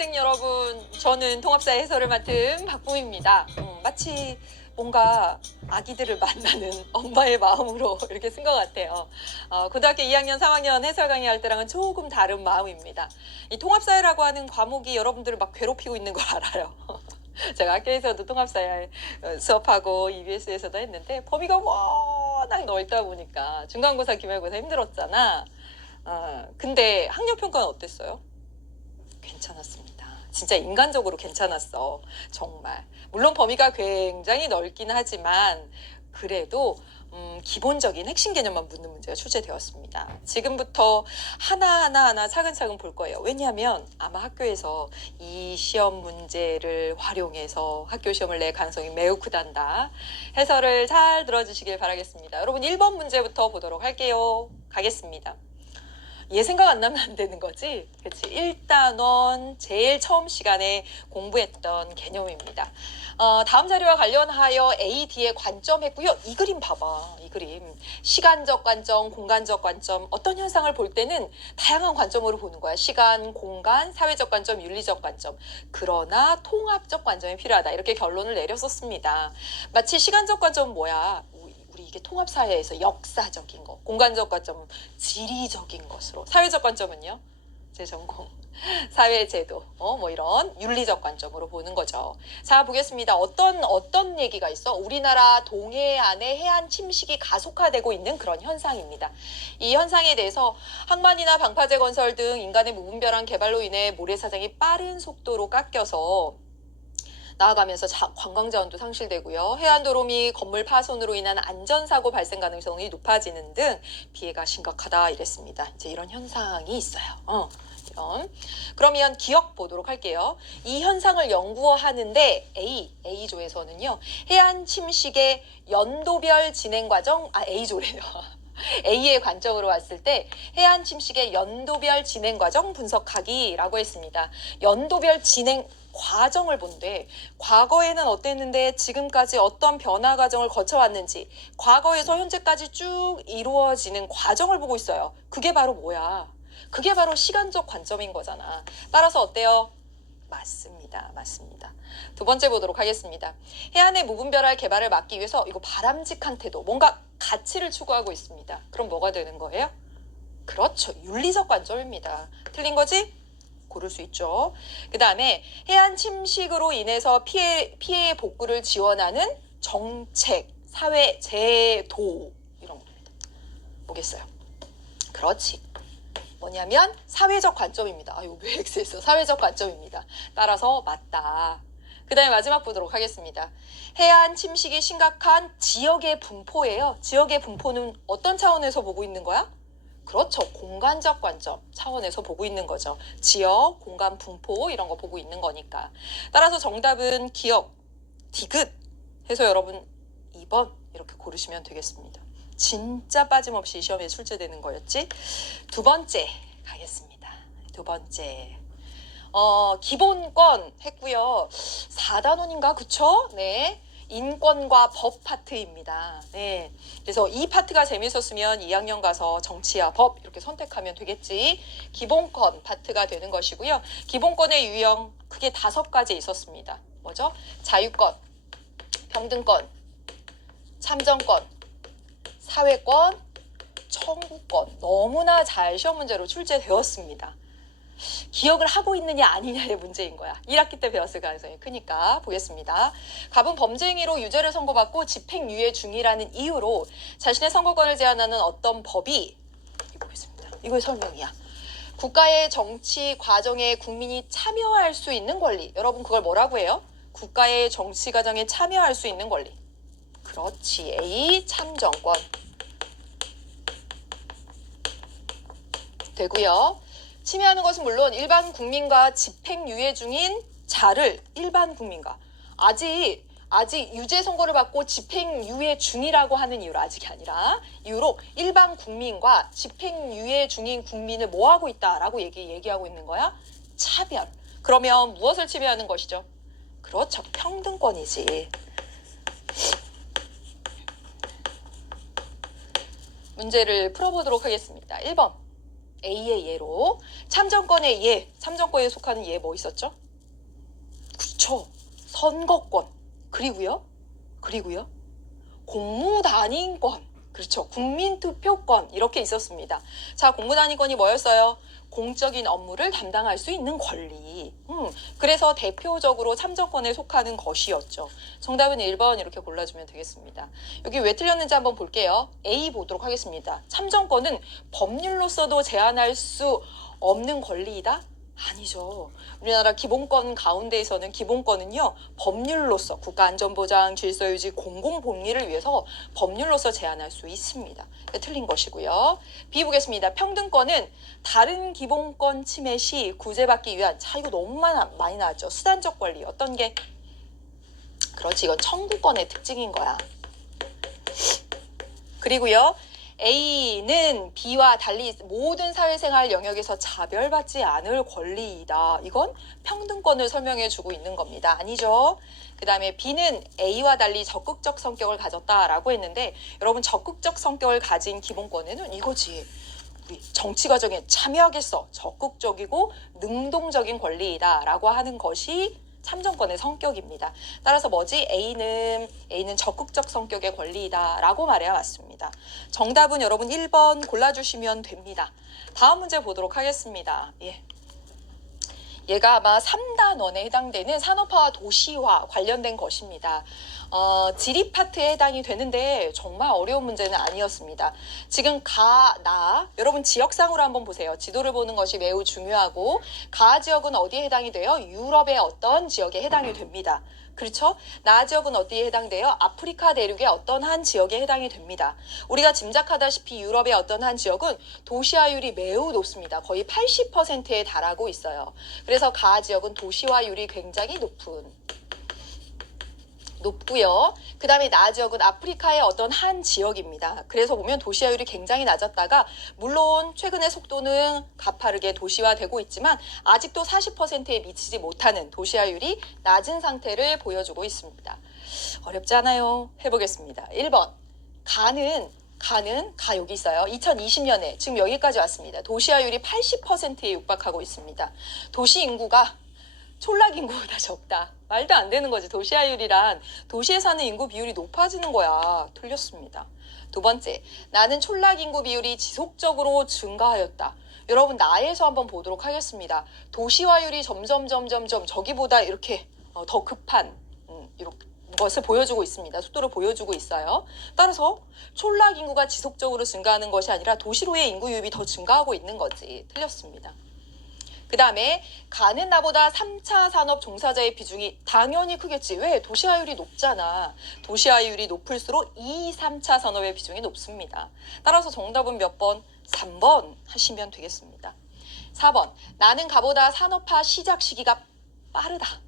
학생 여러분, 저는 통합사의 해설을 맡은 박봄입니다. 마치 뭔가 아기들을 만나는 엄마의 마음으로 이렇게 쓴 것 같아요. 고등학교 2학년, 3학년 해설 강의할 때랑은 조금 다른 마음입니다. 이 통합사회라고 하는 과목이 여러분들을 막 괴롭히고 있는 걸 알아요. 제가 학교에서도 통합사회 수업하고 EBS에서도 했는데 범위가 워낙 넓다 보니까 중간고사, 기말고사 힘들었잖아. 근데 학력평가는 어땠어요? 괜찮았습니다. 진짜 인간적으로 괜찮았어. 정말. 물론 범위가 굉장히 넓긴 하지만 그래도 기본적인 핵심 개념만 묻는 문제가 출제되었습니다. 지금부터 하나하나 차근차근 볼 거예요. 왜냐하면 아마 학교에서 이 시험 문제를 활용해서 학교 시험을 낼 가능성이 매우 크단다. 해설을 잘 들어주시길 바라겠습니다. 여러분 1번 문제부터 보도록 할게요. 가겠습니다. 얘 생각 안 나면 안 되는 거지? 그치? 1단원 제일 처음 시간에 공부했던 개념입니다. 다음 자료와 관련하여 A, D의 관점 했고요. 이 그림 봐봐. 이 그림. 시간적 관점, 공간적 관점. 어떤 현상을 볼 때는 다양한 관점으로 보는 거야. 시간, 공간, 사회적 관점, 윤리적 관점. 그러나 통합적 관점이 필요하다. 이렇게 결론을 내렸었습니다. 마치 시간적 관점은 뭐야? 우리 이게 통합사회에서 역사적인 거, 공간적 관점은 지리적인 것으로, 사회적 관점은요? 제 전공 사회제도, 뭐 이런 윤리적 관점으로 보는 거죠. 자, 보겠습니다. 어떤 얘기가 있어? 우리나라 동해안의 해안 침식이 가속화되고 있는 그런 현상입니다. 이 현상에 대해서 항만이나 방파제 건설 등 인간의 무분별한 개발로 인해 모래사장이 빠른 속도로 깎여서 나아가면서 관광자원도 상실되고요. 해안도로 및 건물 파손으로 인한 안전사고 발생 가능성이 높아지는 등 피해가 심각하다 이랬습니다. 이제 이런 현상이 있어요. 그러면 기억 보도록 할게요. 이 현상을 연구하는데 A조에서는요. 해안 침식의 연도별 진행 과정, A조래요. A의 관점으로 왔을 때 해안 침식의 연도별 진행 과정 분석하기라고 했습니다. 연도별 진행 과정을 본대. 과거에는 어땠는데 지금까지 어떤 변화 과정을 거쳐왔는지 과거에서 현재까지 쭉 이루어지는 과정을 보고 있어요. 그게 바로 뭐야? 그게 바로 시간적 관점인 거잖아. 따라서 어때요? 맞습니다. 두 번째 보도록 하겠습니다. 해안의 무분별한 개발을 막기 위해서 이거 바람직한 태도, 뭔가 가치를 추구하고 있습니다. 그럼 뭐가 되는 거예요? 그렇죠. 윤리적 관점입니다. 틀린 거지? 고를 수 있죠. 그 다음에 해안 침식으로 인해서 피해 복구를 지원하는 정책, 사회, 제도 이런 겁니다. 뭐겠어요? 그렇지. 뭐냐면 사회적 관점입니다. 이거 왜 X했어? 사회적 관점입니다. 따라서 맞다. 그 다음에 마지막 보도록 하겠습니다. 해안 침식이 심각한 지역의 분포예요. 지역의 분포는 어떤 차원에서 보고 있는 거야? 그렇죠. 공간적 관점 차원에서 보고 있는 거죠. 지역, 공간, 분포 이런 거 보고 있는 거니까. 따라서 정답은 기억, 디귿 해서 여러분 2번 이렇게 고르시면 되겠습니다. 진짜 빠짐없이 시험에 출제되는 거였지. 두 번째 가겠습니다. 두 번째. 기본권 했고요. 4단원인가? 그쵸? 네. 인권과 법 파트입니다. 네. 그래서 이 파트가 재밌었으면 2학년 가서 정치와 법 이렇게 선택하면 되겠지. 기본권 파트가 되는 것이고요. 기본권의 유형 크게 5가지 있었습니다. 뭐죠? 자유권, 평등권, 참정권, 사회권, 청구권. 너무나 잘 시험 문제로 출제되었습니다. 기억을 하고 있느냐 아니냐의 문제인 거야. 1학기 때 배웠을 가능성이 크니까 보겠습니다. 갑은 범죄 행위로 유죄를 선고받고 집행유예 중이라는 이유로 자신의 선거권을 제한하는 어떤 법이 이거 보겠습니다. 이거의 설명이야. 국가의 정치 과정에 국민이 참여할 수 있는 권리. 여러분 그걸 뭐라고 해요? 국가의 정치 과정에 참여할 수 있는 권리. 그렇지. A. 참정권. 되고요. 침해하는 것은 물론 일반 국민과 집행유예 중인 자를 일반 국민과 아직 유죄 선고를 받고 집행유예 중이라고 하는 이유로 아직이 아니라 이유로 일반 국민과 집행유예 중인 국민을 뭐 하고 있다라고 얘기하고 있는 거야? 차별. 그러면 무엇을 침해하는 것이죠? 그렇죠. 평등권이지. 문제를 풀어보도록 하겠습니다. 1번. A의 예로 참정권의 예, 참정권에 속하는 예 뭐 있었죠? 그렇죠. 선거권. 그리고요. 공무단인권. 그렇죠. 국민투표권 이렇게 있었습니다. 자, 공무단인권이 뭐였어요? 공적인 업무를 담당할 수 있는 권리. 그래서 대표적으로 참정권에 속하는 것이었죠. 정답은 1번 이렇게 골라주면 되겠습니다. 여기 왜 틀렸는지 한번 볼게요. A 보도록 하겠습니다. 참정권은 법률로서도 제한할 수 없는 권리이다? 아니죠. 우리나라 기본권 가운데에서는 기본권은요, 법률로서 국가안전보장, 질서유지, 공공복리를 위해서 법률로서 제한할 수 있습니다. 틀린 것이고요. B 보겠습니다. 평등권은 다른 기본권 침해 시 구제받기 위한, 자, 이거 너무 많이 나왔죠. 수단적 권리. 어떤 게? 그렇지, 이건 청구권의 특징인 거야. 그리고요. A는 B와 달리 모든 사회생활 영역에서 차별받지 않을 권리이다. 이건 평등권을 설명해 주고 있는 겁니다. 아니죠? 그 다음에 B는 A와 달리 적극적 성격을 가졌다라고 했는데 여러분 적극적 성격을 가진 기본권에는 이거지. 우리 정치 과정에 참여하겠어. 적극적이고 능동적인 권리이다라고 하는 것이 참정권의 성격입니다. 따라서 뭐지? A는 적극적 성격의 권리이다라고 말해야 맞습니다. 정답은 여러분 1번 골라주시면 됩니다. 다음 문제 보도록 하겠습니다. 예. 얘가 아마 3단원에 해당되는 산업화와 도시화 관련된 것입니다. 지리 파트에 해당이 되는데 정말 어려운 문제는 아니었습니다. 지금 여러분 지역상으로 한번 보세요. 지도를 보는 것이 매우 중요하고 가 지역은 어디에 해당이 돼요? 유럽의 어떤 지역에 해당이 됩니다. 그렇죠? 나 지역은 어디에 해당돼요? 아프리카 대륙의 어떤 한 지역에 해당이 됩니다. 우리가 짐작하다시피 유럽의 어떤 한 지역은 도시화율이 매우 높습니다. 거의 80%에 달하고 있어요. 그래서 가 지역은 도시화율이 굉장히 높고요. 그 다음에 나 지역은 아프리카의 어떤 한 지역입니다. 그래서 보면 도시화율이 굉장히 낮았다가 물론 최근의 속도는 가파르게 도시화되고 있지만 아직도 40%에 미치지 못하는 도시화율이 낮은 상태를 보여주고 있습니다. 어렵지 않아요. 해보겠습니다. 1번 가 여기 있어요. 2020년에 지금 여기까지 왔습니다. 도시화율이 80%에 육박하고 있습니다. 도시 인구가 촌락 인구보다 적다. 말도 안 되는 거지. 도시화율이란 도시에 사는 인구 비율이 높아지는 거야. 틀렸습니다. 두 번째, 나는 촌락 인구 비율이 지속적으로 증가하였다. 여러분 나에서 한번 보도록 하겠습니다. 도시화율이 점점 저기보다 이렇게 더 급한 이렇게 것을 보여주고 있습니다. 속도를 보여주고 있어요. 따라서 촌락 인구가 지속적으로 증가하는 것이 아니라 도시로의 인구 유입이 더 증가하고 있는 거지. 틀렸습니다. 그 다음에 가는 나보다 3차 산업 종사자의 비중이 당연히 크겠지. 왜? 도시화율이 높잖아. 도시화율이 높을수록 2, 3차 산업의 비중이 높습니다. 따라서 정답은 몇 번? 3번 하시면 되겠습니다. 4번 나는 가보다 산업화 시작 시기가 빠르다.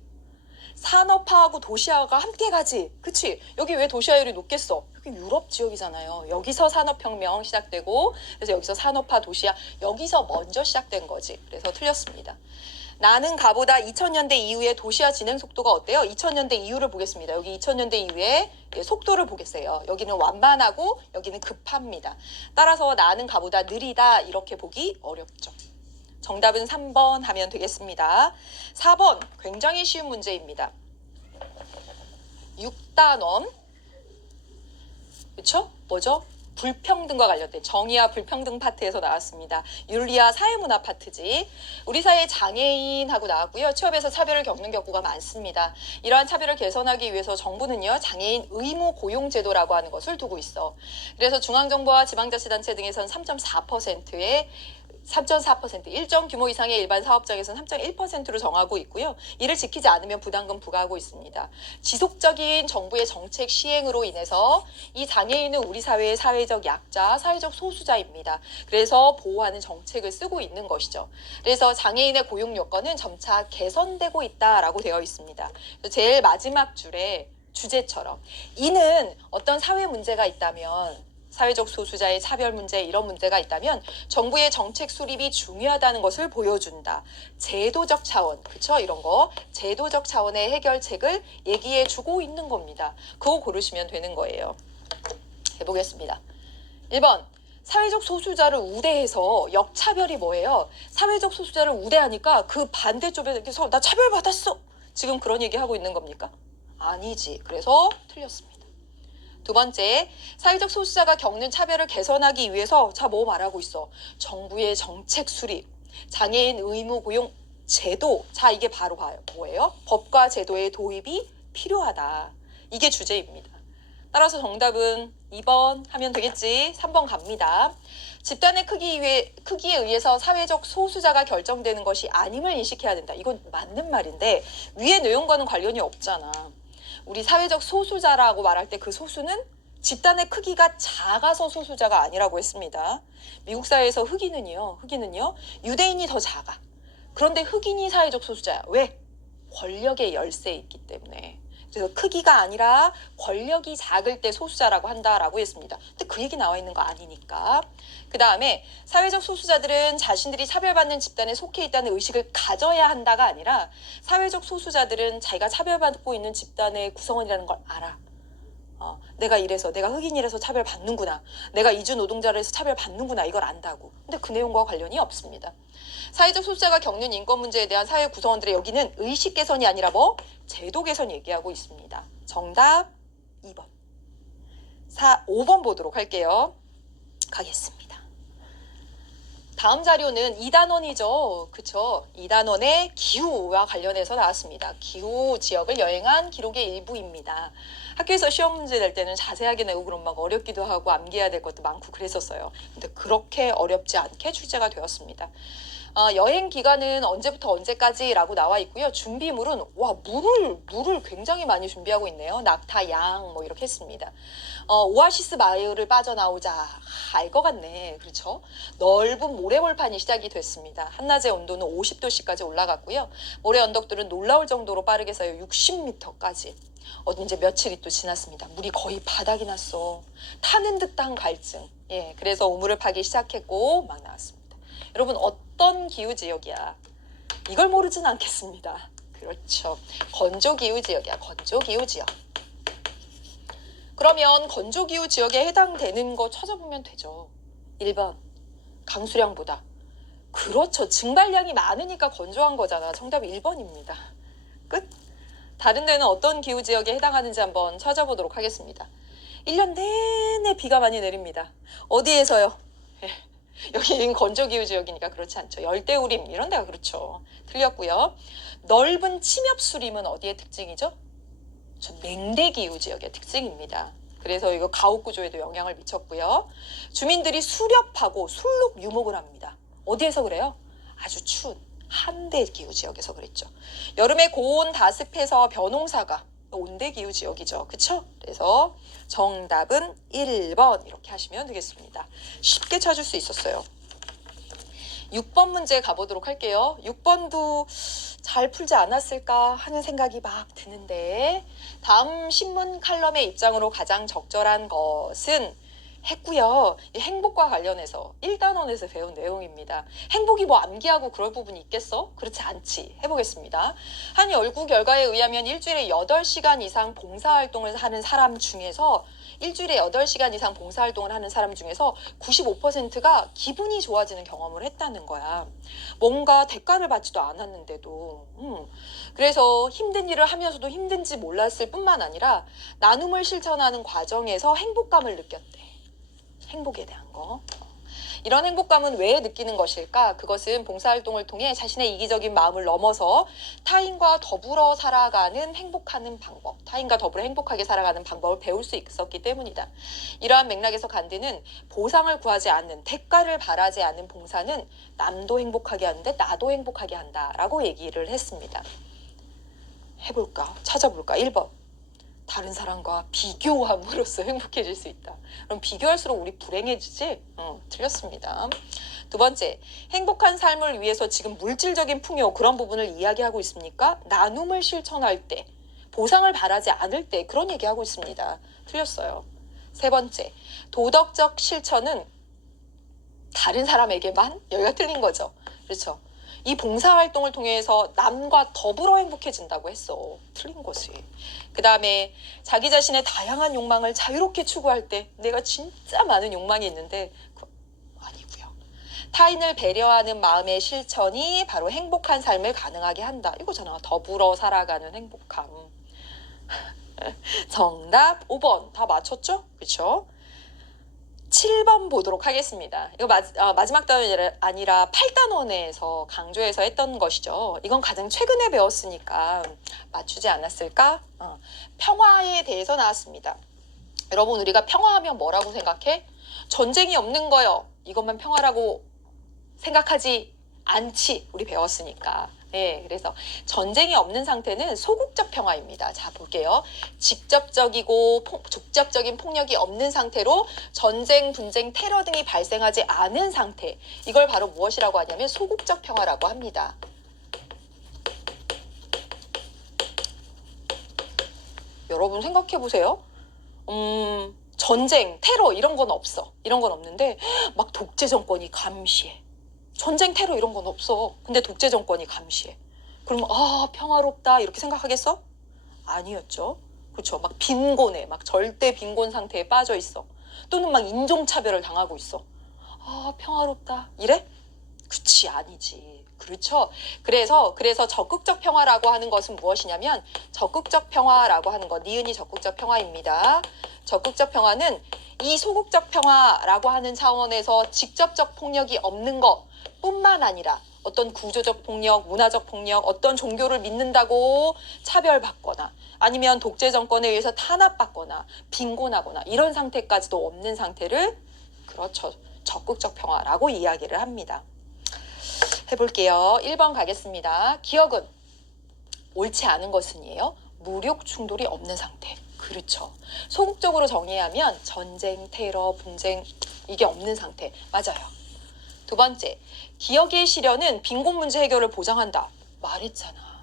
산업화하고 도시화가 함께 가지. 그치? 여기 왜 도시화율이 높겠어? 여기 유럽 지역이잖아요. 여기서 산업혁명 시작되고 그래서 여기서 산업화 도시화 여기서 먼저 시작된 거지. 그래서 틀렸습니다. 나는 가보다 2000년대 이후에 도시화 진행 속도가 어때요? 2000년대 이후를 보겠습니다. 여기 2000년대 이후에 속도를 보겠어요. 여기는 완만하고 여기는 급합니다. 따라서 나는 가보다 느리다 이렇게 보기 어렵죠. 정답은 3번 하면 되겠습니다. 4번 굉장히 쉬운 문제입니다. 6단원 그렇죠? 뭐죠? 불평등과 관련된 정의와 불평등 파트에서 나왔습니다. 윤리와 사회문화 파트지. 우리 사회 장애인하고 나왔고요. 취업에서 차별을 겪는 경우가 많습니다. 이러한 차별을 개선하기 위해서 정부는요. 장애인 의무 고용 제도라고 하는 것을 두고 있어. 그래서 중앙정부와 지방자치단체 등에서는 3.4% 일정 규모 이상의 일반 사업장에서는 3.1%로 정하고 있고요. 이를 지키지 않으면 부담금 부과하고 있습니다. 지속적인 정부의 정책 시행으로 인해서 이 장애인은 우리 사회의 사회적 약자, 사회적 소수자입니다. 그래서 보호하는 정책을 쓰고 있는 것이죠. 그래서 장애인의 고용 요건은 점차 개선되고 있다라고 되어 있습니다. 제일 마지막 줄에 주제처럼 이는 어떤 사회 문제가 있다면 사회적 소수자의 차별 문제 이런 문제가 있다면 정부의 정책 수립이 중요하다는 것을 보여준다. 제도적 차원, 그쵸? 이런 거 제도적 차원의 해결책을 얘기해 주고 있는 겁니다. 그거 고르시면 되는 거예요. 해보겠습니다. 1번 사회적 소수자를 우대해서 역차별이 뭐예요? 사회적 소수자를 우대하니까 그 반대쪽에서 나 차별받았어. 지금 그런 얘기 하고 있는 겁니까? 아니지. 그래서 틀렸습니다. 두 번째, 사회적 소수자가 겪는 차별을 개선하기 위해서 뭐 말하고 있어? 정부의 정책 수립, 장애인 의무 고용 제도. 이게 바로 뭐예요? 법과 제도의 도입이 필요하다. 이게 주제입니다. 따라서 정답은 2번 하면 되겠지. 3번 갑니다. 집단의 크기에 의해서 사회적 소수자가 결정되는 것이 아님을 인식해야 된다. 이건 맞는 말인데 위의 내용과는 관련이 없잖아. 우리 사회적 소수자라고 말할 때 그 소수는 집단의 크기가 작아서 소수자가 아니라고 했습니다. 미국 사회에서 흑인은요, 유대인이 더 작아. 그런데 흑인이 사회적 소수자야. 왜? 권력의 열세에 있기 때문에. 그래서 크기가 아니라 권력이 작을 때 소수자라고 한다라고 했습니다. 근데 그 얘기 나와 있는 거 아니니까. 그 다음에 사회적 소수자들은 자신들이 차별받는 집단에 속해 있다는 의식을 가져야 한다가 아니라 사회적 소수자들은 자기가 차별받고 있는 집단의 구성원이라는 걸 알아. 내가 이래서, 내가 흑인이라서 차별받는구나. 내가 이주 노동자로 해서 차별받는구나. 이걸 안다고. 근데 그 내용과 관련이 없습니다. 사회적 소수자가 겪는 인권 문제에 대한 사회 구성원들의 여기는 의식 개선이 아니라 제도 개선 얘기하고 있습니다. 정답 2번. 5번 보도록 할게요. 가겠습니다. 다음 자료는 2단원이죠. 그쵸? 2단원의 기후와 관련해서 나왔습니다. 기후 지역을 여행한 기록의 일부입니다. 학교에서 시험 문제 낼 때는 자세하게 내고 그럼 막 어렵기도 하고 암기해야 될 것도 많고 그랬었어요. 근데 그렇게 어렵지 않게 출제가 되었습니다. 여행 기간은 언제부터 언제까지라고 나와 있고요. 준비물은 물을 굉장히 많이 준비하고 있네요. 낙타, 양 이렇게 했습니다. 오아시스 마을을 빠져나오자 알 것 같네. 그렇죠? 넓은 모래벌판이 시작이 됐습니다. 한낮의 온도는 50도씨까지 올라갔고요. 모래 언덕들은 놀라울 정도로 빠르게 쌓여 60m까지. 이제 며칠이 또 지났습니다. 물이 거의 바닥이 났어. 타는 듯한 갈증. 예, 그래서 우물을 파기 시작했고 막 나왔습니다. 여러분 어떤 기후지역이야? 이걸 모르진 않겠습니다. 그렇죠. 건조기후지역이야. 건조기후지역. 그러면 건조기후지역에 해당되는 거 찾아보면 되죠. 1번 강수량보다. 그렇죠. 증발량이 많으니까 건조한 거잖아. 정답이 1번입니다. 끝. 다른 데는 어떤 기후지역에 해당하는지 한번 찾아보도록 하겠습니다. 1년 내내 비가 많이 내립니다. 어디에서요? 여기는 건조기후지역이니까 그렇지 않죠. 열대우림 이런 데가 그렇죠. 틀렸고요. 넓은 침엽수림은 어디의 특징이죠? 냉대기후지역의 특징입니다. 그래서 이거 가옥구조에도 영향을 미쳤고요. 주민들이 수렵하고 술록 유목을 합니다. 어디에서 그래요? 아주 추운 한대기후지역에서 그랬죠. 여름에 고온 다습해서 벼농사가 온대기후지역이죠. 그쵸? 그래서 정답은 1번 이렇게 하시면 되겠습니다. 쉽게 찾을 수 있었어요. 6번 문제 가보도록 할게요. 6번도 잘 풀지 않았을까 하는 생각이 막 드는데 다음 신문 칼럼의 입장으로 가장 적절한 것은 했고요. 행복과 관련해서 1단원에서 배운 내용입니다. 행복이 암기하고 그럴 부분이 있겠어? 그렇지 않지. 해보겠습니다. 한 연구 결과에 의하면 일주일에 8시간 이상 봉사활동을 하는 사람 중에서 95%가 기분이 좋아지는 경험을 했다는 거야. 뭔가 대가를 받지도 않았는데도. 그래서 힘든 일을 하면서도 힘든지 몰랐을 뿐만 아니라 나눔을 실천하는 과정에서 행복감을 느꼈대. 행복에 대한 거. 이런 행복감은 왜 느끼는 것일까? 그것은 봉사활동을 통해 자신의 이기적인 마음을 넘어서 타인과 더불어 살아가는 행복하는 방법, 타인과 더불어 행복하게 살아가는 방법을 배울 수 있었기 때문이다. 이러한 맥락에서 간디는 보상을 구하지 않는, 대가를 바라지 않는 봉사는 남도 행복하게 하는데 나도 행복하게 한다라고 얘기를 했습니다. 해볼까? 찾아볼까? 1번. 다른 사람과 비교함으로써 행복해질 수 있다. 그럼 비교할수록 우리 불행해지지? 틀렸습니다. 두 번째, 행복한 삶을 위해서 지금 물질적인 풍요 그런 부분을 이야기하고 있습니까? 나눔을 실천할 때, 보상을 바라지 않을 때 그런 얘기하고 있습니다. 틀렸어요. 세 번째, 도덕적 실천은 다른 사람에게만? 여기가 틀린 거죠. 그렇죠. 이 봉사활동을 통해서 남과 더불어 행복해진다고 했어. 틀린 거지. 그 다음에 자기 자신의 다양한 욕망을 자유롭게 추구할 때 내가 진짜 많은 욕망이 있는데 타인을 배려하는 마음의 실천이 바로 행복한 삶을 가능하게 한다. 이거잖아. 더불어 살아가는 행복함. 정답 5번 다 맞췄죠? 그렇죠? 7번 보도록 하겠습니다. 이거 마지막 단원이 아니라 8단원에서 강조해서 했던 것이죠. 이건 가장 최근에 배웠으니까 맞추지 않았을까? 평화에 대해서 나왔습니다. 여러분, 우리가 평화하면 뭐라고 생각해? 전쟁이 없는 거요. 이것만 평화라고 생각하지 않지. 우리 배웠으니까. 예, 그래서 전쟁이 없는 상태는 소극적 평화입니다. 자, 볼게요. 직접적이고 직접적인 폭력이 없는 상태로 전쟁, 분쟁, 테러 등이 발생하지 않은 상태. 이걸 바로 무엇이라고 하냐면 소극적 평화라고 합니다. 여러분 생각해 보세요. 전쟁, 테러 이런 건 없어. 이런 건 없는데 막 독재 정권이 감시해. 전쟁, 테러 이런 건 없어. 근데 독재 정권이 감시해. 그러면 평화롭다 이렇게 생각하겠어? 아니었죠. 그렇죠. 막 빈곤해. 막 절대 빈곤 상태에 빠져 있어. 또는 막 인종차별을 당하고 있어. 평화롭다. 이래? 그치, 아니지. 그렇죠. 그래서 적극적 평화라고 하는 것은 무엇이냐면 적극적 평화라고 하는 것, 니은이 적극적 평화입니다. 적극적 평화는 이 소극적 평화라고 하는 차원에서 직접적 폭력이 없는 것 뿐만 아니라 어떤 구조적 폭력, 문화적 폭력, 어떤 종교를 믿는다고 차별받거나 아니면 독재 정권에 의해서 탄압받거나 빈곤하거나 이런 상태까지도 없는 상태를 그렇죠. 적극적 평화라고 이야기를 합니다. 해볼게요. 1번 가겠습니다. 기억은 옳지 않은 것은이에요. 무력 충돌이 없는 상태. 그렇죠. 소극적으로 정의하면 전쟁, 테러, 분쟁 이게 없는 상태. 맞아요. 두 번째, 기억의 실현은 빈곤 문제 해결을 보장한다. 말했잖아.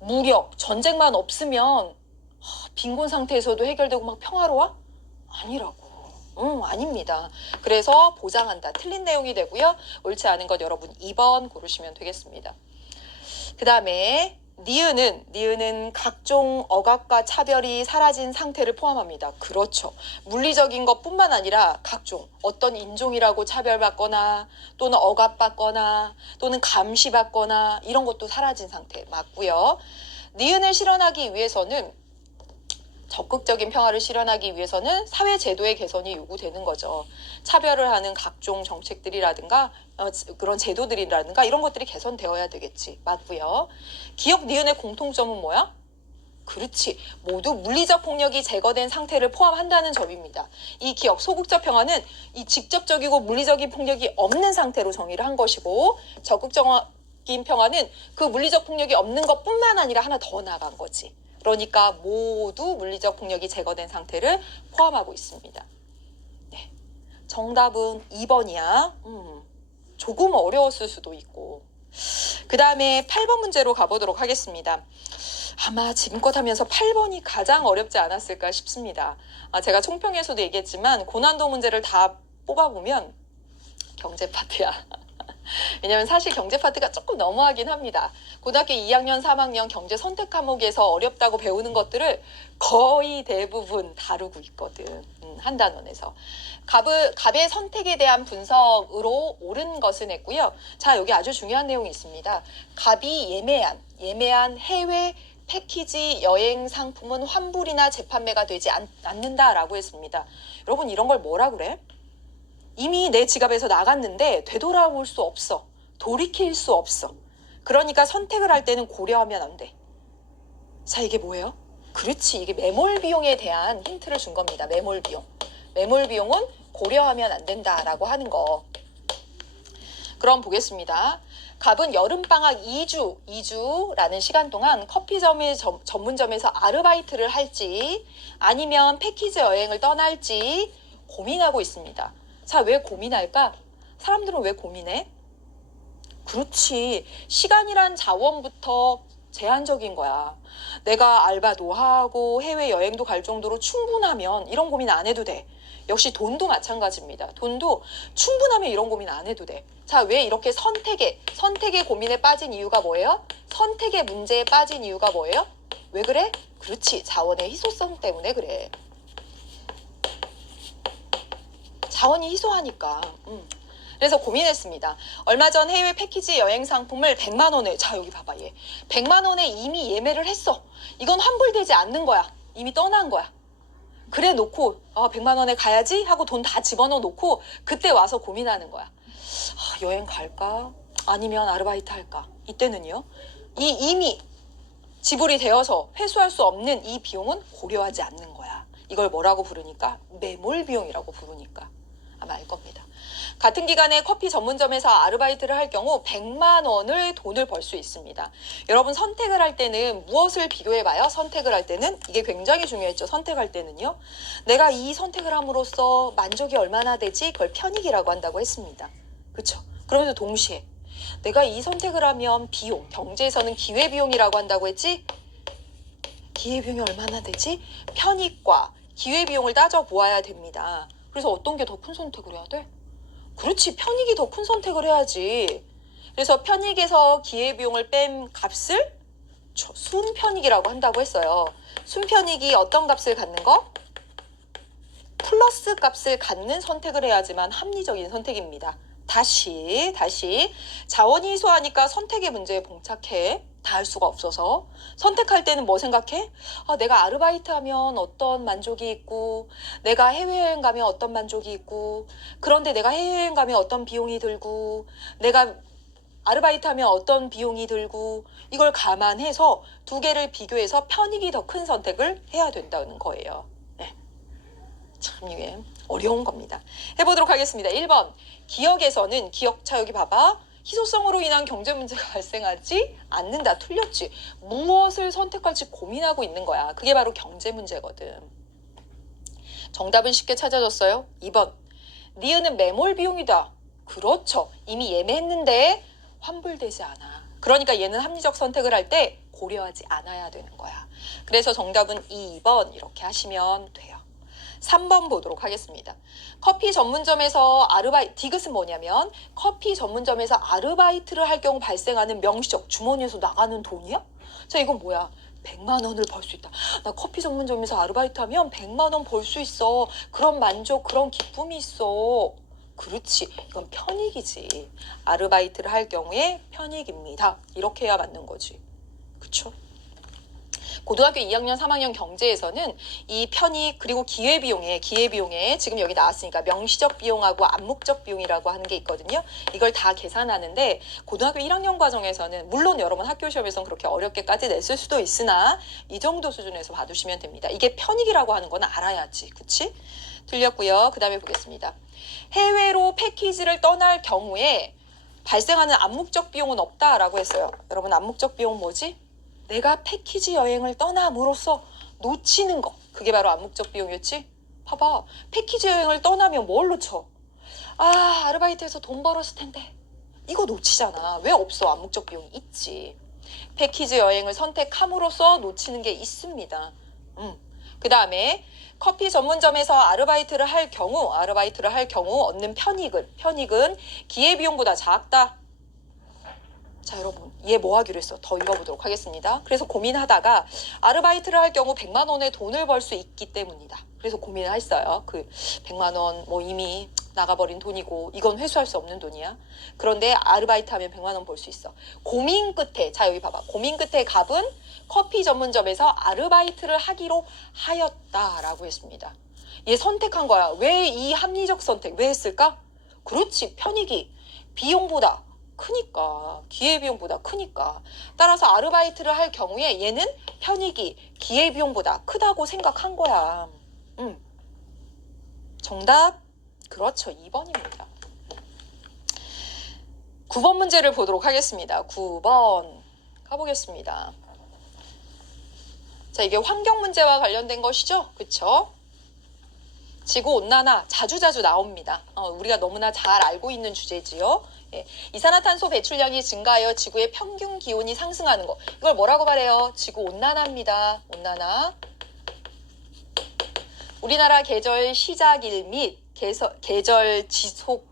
무력, 전쟁만 없으면 빈곤 상태에서도 해결되고 막 평화로워? 아니라고. 아닙니다. 그래서 보장한다. 틀린 내용이 되고요. 옳지 않은 것 여러분 2번 고르시면 되겠습니다. 그 다음에 니은은 각종 억압과 차별이 사라진 상태를 포함합니다. 그렇죠. 물리적인 것뿐만 아니라 각종 어떤 인종이라고 차별받거나 또는 억압받거나 또는 감시받거나 이런 것도 사라진 상태 맞고요. 니은을 실현하기 위해서는 적극적인 평화를 실현하기 위해서는 사회 제도의 개선이 요구되는 거죠. 차별을 하는 각종 정책들이라든가 그런 제도들이라든가 이런 것들이 개선되어야 되겠지. 맞고요. 기억 니은의 공통점은 뭐야? 그렇지. 모두 물리적 폭력이 제거된 상태를 포함한다는 점입니다. 이 기억 소극적 평화는 이 직접적이고 물리적인 폭력이 없는 상태로 정의를 한 것이고 적극적인 평화는 그 물리적 폭력이 없는 것뿐만 아니라 하나 더 나간 거지. 그러니까 모두 물리적 폭력이 제거된 상태를 포함하고 있습니다. 네. 정답은 2번이야. 조금 어려웠을 수도 있고. 그 다음에 8번 문제로 가보도록 하겠습니다. 아마 지금껏 하면서 8번이 가장 어렵지 않았을까 싶습니다. 제가 총평에서도 얘기했지만 고난도 문제를 다 뽑아보면 경제 파트야. 왜냐면 사실 경제 파트가 조금 너무하긴 합니다. 고등학교 2학년, 3학년 경제 선택 과목에서 어렵다고 배우는 것들을 거의 대부분 다루고 있거든. 한 단원에서. 갑의 선택에 대한 분석으로 옳은 것은 했고요. 자, 여기 아주 중요한 내용이 있습니다. 갑이 예매한 해외 패키지 여행 상품은 환불이나 재판매가 되지 않는다라고 했습니다. 여러분 이런 걸 뭐라 그래? 이미 내 지갑에서 나갔는데 되돌아올 수 없어. 돌이킬 수 없어. 그러니까 선택을 할 때는 고려하면 안 돼. 자, 이게 뭐예요? 그렇지. 이게 매몰 비용에 대한 힌트를 준 겁니다. 매몰 비용. 매몰 비용은 고려하면 안 된다라고 하는 거. 그럼 보겠습니다. 갑은 여름방학 2주라는 시간 동안 커피점의 전문점에서 아르바이트를 할지 아니면 패키지 여행을 떠날지 고민하고 있습니다. 자, 왜 고민할까? 사람들은 왜 고민해? 그렇지. 시간이란 자원부터 제한적인 거야. 내가 알바도 하고 해외여행도 갈 정도로 충분하면 이런 고민 안 해도 돼. 역시 돈도 마찬가지입니다. 돈도 충분하면 이런 고민 안 해도 돼. 자, 왜 이렇게 선택의 고민에 빠진 이유가 뭐예요? 선택의 문제에 빠진 이유가 뭐예요? 왜 그래? 그렇지. 자원의 희소성 때문에 그래. 자원이 희소하니까. 그래서 고민했습니다. 얼마 전 해외 패키지 여행 상품을 100만 원에, 자 여기 봐봐 얘. 100만 원에 이미 예매를 했어. 이건 환불되지 않는 거야. 이미 떠난 거야. 그래 놓고 100만 원에 가야지 하고 돈 다 집어넣어 놓고 그때 와서 고민하는 거야. 여행 갈까? 아니면 아르바이트 할까? 이때는요. 이미 지불이 되어서 회수할 수 없는 이 비용은 고려하지 않는 거야. 이걸 뭐라고 부르니까? 매몰 비용이라고 부르니까. 아마 알 겁니다. 같은 기간에 커피 전문점에서 아르바이트를 할 경우 100만 원을 돈을 벌 수 있습니다. 여러분 선택을 할 때는 무엇을 비교해봐요? 선택을 할 때는 이게 굉장히 중요했죠. 선택할 때는요. 내가 이 선택을 함으로써 만족이 얼마나 되지? 그걸 편익이라고 한다고 했습니다. 그렇죠? 그러면서 동시에 내가 이 선택을 하면 비용, 경제에서는 기회비용이라고 한다고 했지? 기회비용이 얼마나 되지? 편익과 기회비용을 따져보아야 됩니다. 그래서 어떤 게 더 큰 선택을 해야 돼? 그렇지, 편익이 더 큰 선택을 해야지. 그래서 편익에서 기회비용을 뺀 값을 순편익이라고 한다고 했어요. 순편익이 어떤 값을 갖는 거? 플러스 값을 갖는 선택을 해야지만 합리적인 선택입니다. 다시 자원이 희소하니까 선택의 문제에 봉착해. 다 할 수가 없어서 선택할 때는 뭐 생각해? 내가 아르바이트 하면 어떤 만족이 있고 내가 해외여행 가면 어떤 만족이 있고 그런데 내가 해외여행 가면 어떤 비용이 들고 내가 아르바이트 하면 어떤 비용이 들고 이걸 감안해서 두 개를 비교해서 편익이 더 큰 선택을 해야 된다는 거예요. 네. 참 이게 어려운 겁니다. 해보도록 하겠습니다. 1번 기억에서는 기억차 여기 봐봐. 희소성으로 인한 경제 문제가 발생하지 않는다. 틀렸지. 무엇을 선택할지 고민하고 있는 거야. 그게 바로 경제 문제거든. 정답은 쉽게 찾아졌어요. 2번. 니은은 매몰 비용이다. 그렇죠. 이미 예매했는데 환불되지 않아. 그러니까 얘는 합리적 선택을 할 때 고려하지 않아야 되는 거야. 그래서 정답은 2번 이렇게 하시면 돼요. 3번 보도록 하겠습니다. 커피 전문점에서 디귿은 뭐냐면 커피 전문점에서 아르바이트를 할 경우 발생하는 명시적 주머니에서 나가는 돈이야? 자, 이건 뭐야? 100만 원을 벌 수 있다. 나 커피 전문점에서 아르바이트 하면 100만 원 벌 수 있어. 그런 만족, 그런 기쁨이 있어. 그렇지. 이건 편익이지. 아르바이트를 할 경우에 편익입니다. 이렇게 해야 맞는 거지. 그쵸? 고등학교 2학년, 3학년 경제에서는 이 편익 그리고 기회비용에 지금 여기 나왔으니까 명시적 비용하고 암묵적 비용이라고 하는 게 있거든요. 이걸 다 계산하는데 고등학교 1학년 과정에서는 물론 여러분 학교 시험에서는 그렇게 어렵게까지 냈을 수도 있으나 이 정도 수준에서 봐두시면 됩니다. 이게 편익이라고 하는 건 알아야지. 그치? 틀렸고요. 그 다음에 보겠습니다. 해외로 패키지를 떠날 경우에 발생하는 암묵적 비용은 없다라고 했어요. 여러분 암묵적 비용 뭐지? 내가 패키지 여행을 떠남으로써 놓치는 거. 그게 바로 암묵적 비용이었지? 봐봐. 패키지 여행을 떠나면 뭘 놓쳐? 아르바이트에서 돈 벌었을 텐데. 이거 놓치잖아. 왜 없어? 암묵적 비용이 있지. 패키지 여행을 선택함으로써 놓치는 게 있습니다. 그 다음에 커피 전문점에서 아르바이트를 할 경우 얻는 편익은 기회비용보다 작다. 자, 여러분, 얘 뭐 하기로 했어? 더 읽어보도록 하겠습니다. 그래서 고민하다가 아르바이트를 할 경우 100만 원의 돈을 벌 수 있기 때문이다. 그래서 고민을 했어요. 그 100만 원 뭐 이미 나가버린 돈이고 이건 회수할 수 없는 돈이야. 그런데 아르바이트 하면 100만 원 벌 수 있어. 고민 끝에, 자 여기 봐봐. 고민 끝에 갑은 커피 전문점에서 아르바이트를 하기로 하였다라고 했습니다. 얘 선택한 거야. 왜 이 합리적 선택? 왜 했을까? 그렇지. 편익이 비용보다 크니까. 기회비용보다 크니까. 따라서 아르바이트를 할 경우에 얘는 편익이 기회비용보다 크다고 생각한 거야. 정답 그렇죠. 2번입니다. 9번 문제를 보도록 하겠습니다. 9번 가보겠습니다. 자, 이게 환경 문제와 관련된 것이죠. 그쵸? 지구온난화 자주 나옵니다. 우리가 너무나 잘 알고 있는 주제지요. 예. 이산화탄소 배출량이 증가하여 지구의 평균 기온이 상승하는 거. 이걸 뭐라고 말해요? 지구온난화입니다. 온난화. 우리나라 계절 시작일 및 계절 지속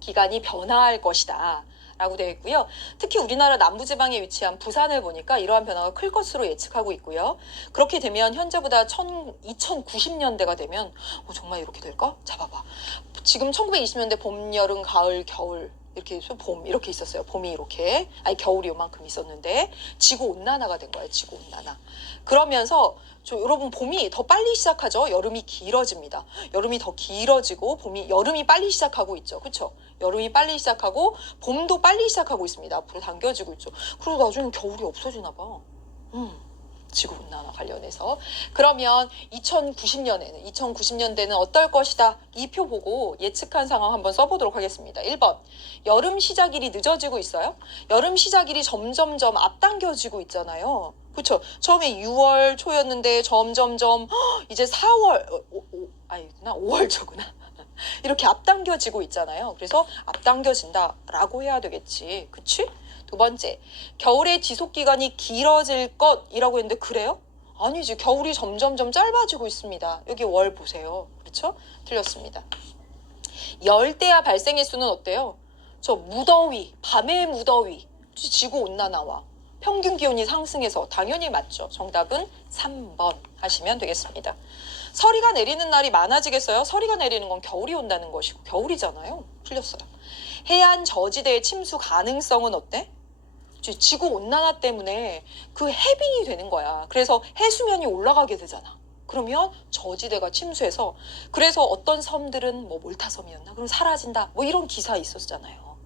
기간이 변화할 것이다 라고 되어 있고요. 특히 우리나라 남부지방에 위치한 부산을 보니까 이러한 변화가 클 것으로 예측하고 있고요. 그렇게 되면 현재보다 2090년대가 되면 정말 이렇게 될까? 자, 봐봐. 지금 1920년대 봄, 여름, 가을, 겨울 이렇게 봄 이렇게 있었어요. 봄이 이렇게, 아니 겨울이 요만큼 있었는데 지구 온난화가 된 거예요. 지구 온난화. 그러면서 여러분 봄이 더 빨리 시작하죠. 여름이 길어집니다. 여름이 더 길어지고 여름이 빨리 시작하고 있죠. 그렇죠? 여름이 빨리 시작하고 봄도 빨리 시작하고 있습니다. 앞으로 당겨지고 있죠. 그리고 나중에 겨울이 없어지나 봐. 지구온난화 관련해서. 그러면 2090년대는 어떨 것이다. 이 표 보고 예측한 상황 한번 써보도록 하겠습니다. 1번, 여름 시작일이 늦어지고 있어요. 여름 시작일이 점점점 앞당겨지고 있잖아요. 그렇죠? 처음에 6월 초였는데 점점점 이제 4월, 아니구나, 5월 초구나. 이렇게 앞당겨지고 있잖아요. 그래서 앞당겨진다라고 해야 되겠지. 그치? 두 번째, 겨울의 지속기간이 길어질 것이라고 했는데 그래요? 아니지. 겨울이 점점점 짧아지고 있습니다. 여기 월 보세요. 그렇죠? 틀렸습니다. 열대야 발생 횟수는 어때요? 저 무더위, 밤의 무더위, 지구온난화와 평균 기온이 상승해서 당연히 맞죠. 정답은 3번 하시면 되겠습니다. 서리가 내리는 날이 많아지겠어요? 서리가 내리는 건 겨울이 온다는 것이고 겨울이잖아요. 틀렸어요. 해안 저지대의 침수 가능성은 어때? 지구온난화 때문에 그 해빙이 되는 거야. 그래서 해수면이 올라가게 되잖아. 그러면 저지대가 침수해서 그래서 어떤 섬들은 몰타섬이었나? 그럼 사라진다. 이런 기사 있었잖아요.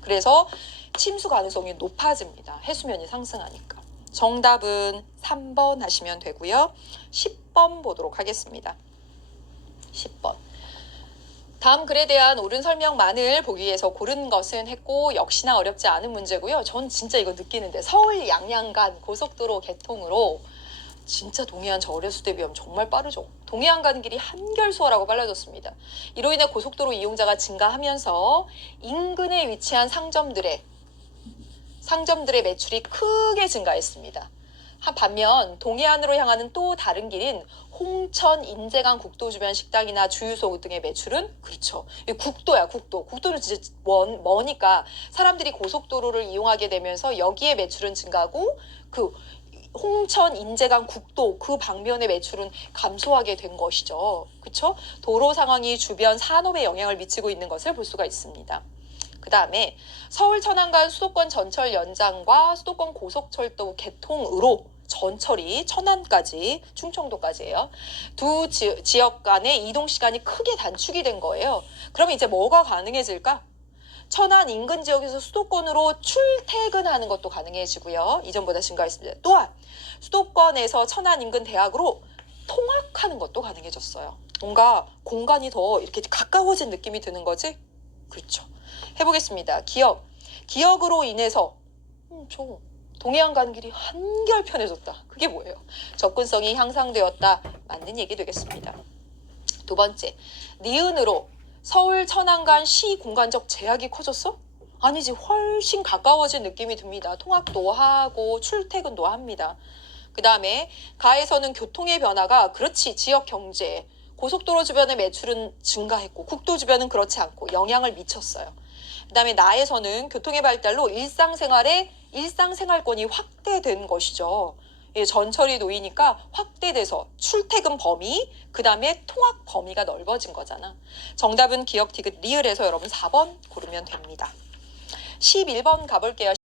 그래서 침수 가능성이 높아집니다. 해수면이 상승하니까. 정답은 3번 하시면 되고요. 10번 보도록 하겠습니다. 10번. 다음 글에 대한 옳은 설명만을 보기 위해서 고른 것은 했고 역시나 어렵지 않은 문제고요. 전 진짜 이거 느끼는데 서울 양양 간 고속도로 개통으로 진짜 동해안 저 어렸을 때 비하면 정말 빠르죠. 동해안 가는 길이 한결수월하고 빨라졌습니다. 이로 인해 고속도로 이용자가 증가하면서 인근에 위치한 상점들의 매출이 크게 증가했습니다. 반면 동해안으로 향하는 또 다른 길인 홍천, 인제강 국도 주변 식당이나 주유소 등의 매출은 그렇죠. 국도야, 국도. 국도는 진짜 머니까 사람들이 고속도로를 이용하게 되면서 여기에 매출은 증가하고 그 홍천, 인제강 국도 그 방면의 매출은 감소하게 된 것이죠. 그렇죠? 도로 상황이 주변 산업에 영향을 미치고 있는 것을 볼 수가 있습니다. 그 다음에 서울 천안간 수도권 전철 연장과 수도권 고속철도 개통으로 전철이 천안까지 충청도까지예요. 두 지역 간의 이동 시간이 크게 단축이 된 거예요. 그러면 이제 뭐가 가능해질까? 천안 인근 지역에서 수도권으로 출퇴근하는 것도 가능해지고요. 이전보다 증가했습니다. 또한 수도권에서 천안 인근 대학으로 통학하는 것도 가능해졌어요. 뭔가 공간이 더 이렇게 가까워진 느낌이 드는 거지? 그렇죠. 해보겠습니다. 기억으로 인해서 동해안 가는 길이 한결 편해졌다. 그게 뭐예요? 접근성이 향상되었다. 맞는 얘기 되겠습니다. 두 번째, 니은으로 서울 천안 간 시 공간적 제약이 커졌어? 아니지. 훨씬 가까워진 느낌이 듭니다. 통학도 하고 출퇴근도 합니다. 그 다음에 가에서는 교통의 변화가 그렇지. 지역 경제, 고속도로 주변의 매출은 증가했고 국도 주변은 그렇지 않고 영향을 미쳤어요. 그 다음에 나에서는 교통의 발달로 일상생활권이 확대된 것이죠. 전철이 놓이니까 확대돼서 출퇴근 범위, 그 다음에 통학 범위가 넓어진 거잖아. 정답은 기억, 디귿, 리을에서 여러분 4번 고르면 됩니다. 11번 가볼게요.